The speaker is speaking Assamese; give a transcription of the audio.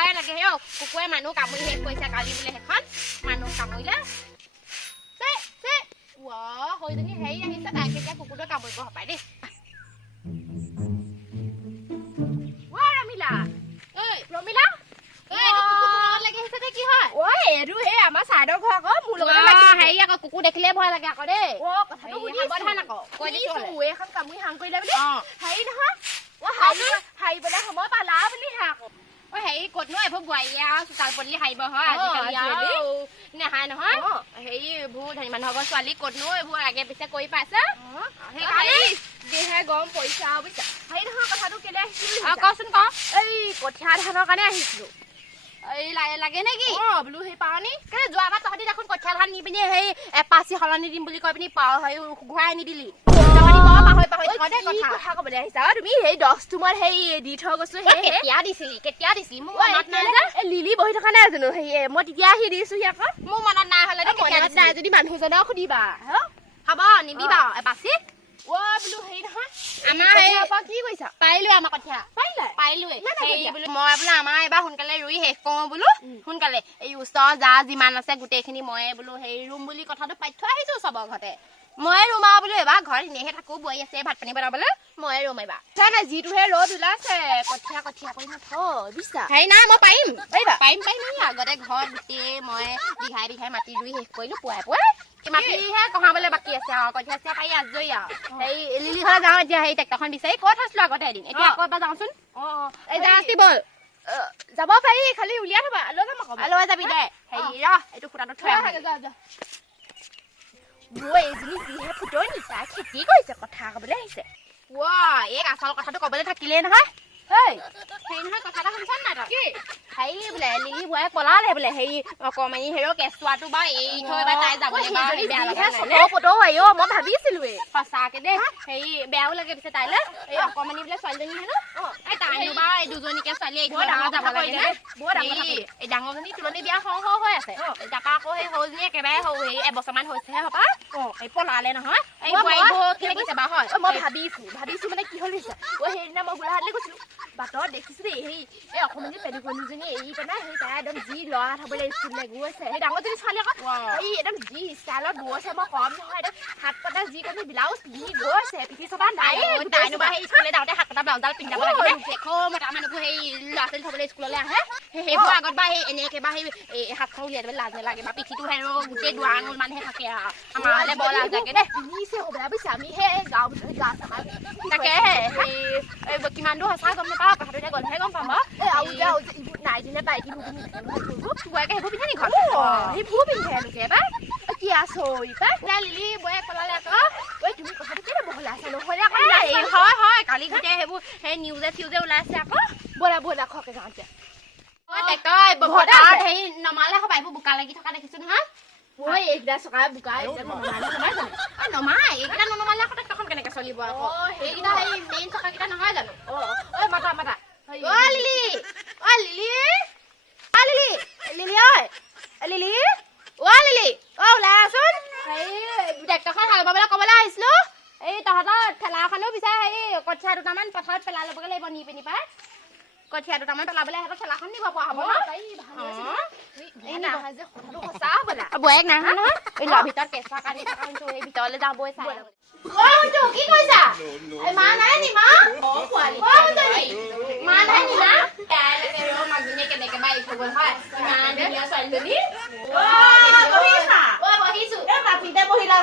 ভয় লাগে হে কুকুৰে মানুহ কামুৰি শেষ কৰিছে কালি বোলে সেইখন মানুহ কামুৰিলে হয়জনী হেৰি আহিছে তাইক এতিয়া কুকুৰটোৱে কামুৰিব হপায় দেই ৰমিলা ৰমিলা কি হয় এইটো সেই আমাৰ চাইডৰ ঘৰ আকৌ মোৰ লগত হেৰি আকৌ কুকুৰ দেখিলে ভয় লাগে আকৌ দেই কথাটো সাৱধান আকৌ কৈ দিছো এইখন কামুৰি হাং কৰিলে বুলি হেৰি নহয় হাৰিবলে সময় পালা বুলিহে আকৌ হেৰি ক'তনো এইবোৰ বোৱাৰীয়ে আৰু চোতাল পদূলি হাৰিব হয় আজিকালি নেহাই নহয় হেৰি এইবোৰ ধনী মানুহৰ ঘৰ ছোৱালী ক'তনো এইবোৰ আগে পিছে কৰি পাইছে সেইকাৰণে গৰম পৰিছে আৰু বুজিছা হেৰি নহয় কথাটো কেলে আহিছিলো কচোন ক এই কঠীয়া ধানৰ কাৰণে আহিছিলো এই লাগে নেকি বোলো সেই পাৱনি কেলে যোৱাবাৰ তহঁতি দেখোন কঠীয়া ধান নি পিনি সেই এপাচি সলনি দিম বুলি কৈ পিনি ঘূৰাই নিদিলি কথা কবলৈ আহিছা তুমি সেই 10 তোমাৰ সেই দি থৈ গৈছো কেতিয়া দিছিলি মোক মনত নাই যে লিলি বহি থকা নাই জানো সেই মই তেতিয়া আহি দিছোহি আকৌ মোৰ মনত নাই হলে মনত নাই যদি মানুহজনক সুধিবা হ'ব নিবি বাৰু এপাচি বোলো হেৰি নহয় আমাৰ কি কৈছা পাৰিলোৱে আমাৰ কঠীয়া পাৰিলোৱে মই বোলো আমাৰ এবাৰ সোনকালে ৰুই শেষ কৰো বোলো সোনকালে এই ওচৰ যা যিমান আছে গোটেইখিনি মই বোলো হেৰি ৰুম বুলি কথাটো পাতি থৈ আহিছো চবৰ ঘৰতে মই ৰুম আৰু বোলো এবাৰ ঘৰত এনেহে থাকো বহি আছে ভাত পানী বনাবলৈ মই ৰুম এবাৰ নাই যিটোহে ৰ'দ ওলাইছে কঠীয়া কৰি নথওঁ বুজিছা হেৰি নাই মই পাৰিম আগতে ঘৰত গোটেই মই বিঘাই মাটি ৰুই শেষ কৰিলো পুৱাই মাটিহে কঢ়াবলৈ বাকী আছে আৰু কঠীয়া পাৰি আজৰি আৰু সেই লিলি ঘৰত যাওঁ এতিয়া সেই ট্ৰেক্টৰখন বিচাৰি কৈ থৈছিলো আগতে এদিন এতিয়া আকৌ এবাৰ যাওঁচোন বল যাব পাৰি খালি উলিয়াই থবা লৈ যাবি দে হেৰি এইটো খুটাটো থৈ এইজনী যিহে ফুটৰ নিচা খেতি কৰিছে কথা কবলৈ আহিছে এই আচল কথাটো কবলৈ থাকিলেই নহয় হেৰি নহয় কথা এটা শুনিছ নাই তই হেৰি বোলে লিলি বোৱাই পলালে বোলে হেৰি অকমানি হেৰি কেঁচুৱাটো বাৰু এৰি থৈ বা তাই যাবলৈ মই ভাবিছিলো সঁচাকে দেই হেৰি বেয়াও লাগে পিছে তাইলৈ এই অকমানি বোলে ছোৱালীজনী হেনো তাইনো বাৰু এই দুজনীকে ছোৱালী এৰি থৈ যাব লাগে এই ডাঙৰজনী তুলনি বিয়া সৰু হৈ আছে তাৰপৰা আকৌ সেই সৰুজনী একেবাৰে সৰু হেৰি এবছৰমান হৈছেহে হবা এই পলালে নহয় এই বোৱাৰীবোৰ খেলিছে বাৰু হয় মই ভাবিছো মানে কি হ'ল সেইদিনা মই গোলাঘাটলৈ গৈছিলো বাটত দেখিছো দেই এই অকমানি পেলুকণীজনী এৰি পেলাই সেই তাই একদম যি ল'ৰা থবলৈ স্কুললৈ গৈছে সেই ডাঙৰজনী ছোৱালী আকৌ এই একদম যি ষ্টাইলত গৈছে মই কম নহয় একদম হাত কটা যি কণী ব্লাউজ পিন্ধি গৈছে পিঠি চবা নাই সেই স্কুললৈ যাওঁতে হাত কটা ব্লাউজডাল পিন্ধাব লাগে মতা মানুহবোৰ সেই ল'ৰা ছোৱালী থবলৈ স্কুললৈ আহে সেইবোৰ আগত বা সেই এনেকে বা সেই হাতখন উলিয়াই দিব লাজ নালাগে বা পিঠিটো হেৰ গোটেই দুৱা আঙুল মানহে থাকে আৰু আমাৰ হ'লে বৰ লাজ লাগে দেই হ'বলা বুজিছে আমি সেই গাঁও তাকে কিমান দূৰ সঁচা গম নাপাওঁ কথাটো এতিয়া গ'লেহে গম পাম নাইদিনে বাইকি বুৱাকে সেইবোৰ পিন্ধে নি ঘৰত সেইবোৰ পিন্ধে লোকে বা কি আছো লিলি বৌয়ে কলালে আকৌ তুমি কথাটো কেলে বহলাইছা নহ'লে হয় কালি গোটেই সেইবোৰ সেই নিউজে চিউজে ওলাইছে আকৌ ব'লা খকে যাওঁতে হেৰি নমালে হ'ব এইবোৰ বোকা লাগি থকা দেখিছো নহয় এইকেইটা চকা বোকা নমাই এইকেইটা ননমালে আকৌ ট্ৰেক্টৰখন কেনেকে চলিব আকৌ এইকেইটা সেই মেইন চকাকেইটা নহয় জানো মাতা লিলি ওলাই আছোন ট্ৰেক্টৰখন হাল বাবলৈ ক'বলৈ আহিছিলো এই তহঁতৰ ঠেলাখনো বিচাৰে হেৰি কঠীয়া দুটামান পথাৰত পেলাই ল'বগৈ লাগিব নি পিনি পাই কঠীয়া দুটামান পেলাবলৈ সিহঁতৰ ঠেলাখন নিব পৰা হ'ব বয়েক নাই নহয় এই ল'ৰা ভিতৰত কেঁচুৱা কাটি থকা এই ভিতৰলৈ যাওঁ বৈ চাই কি কৈছা মা নাই নি মাকজনীয়ে কেনেকে বা এৰি থৈ গ'ল হয় ইমান ধুনীয়া ছোৱালীজনী বহিছো মাটিতে বহিলা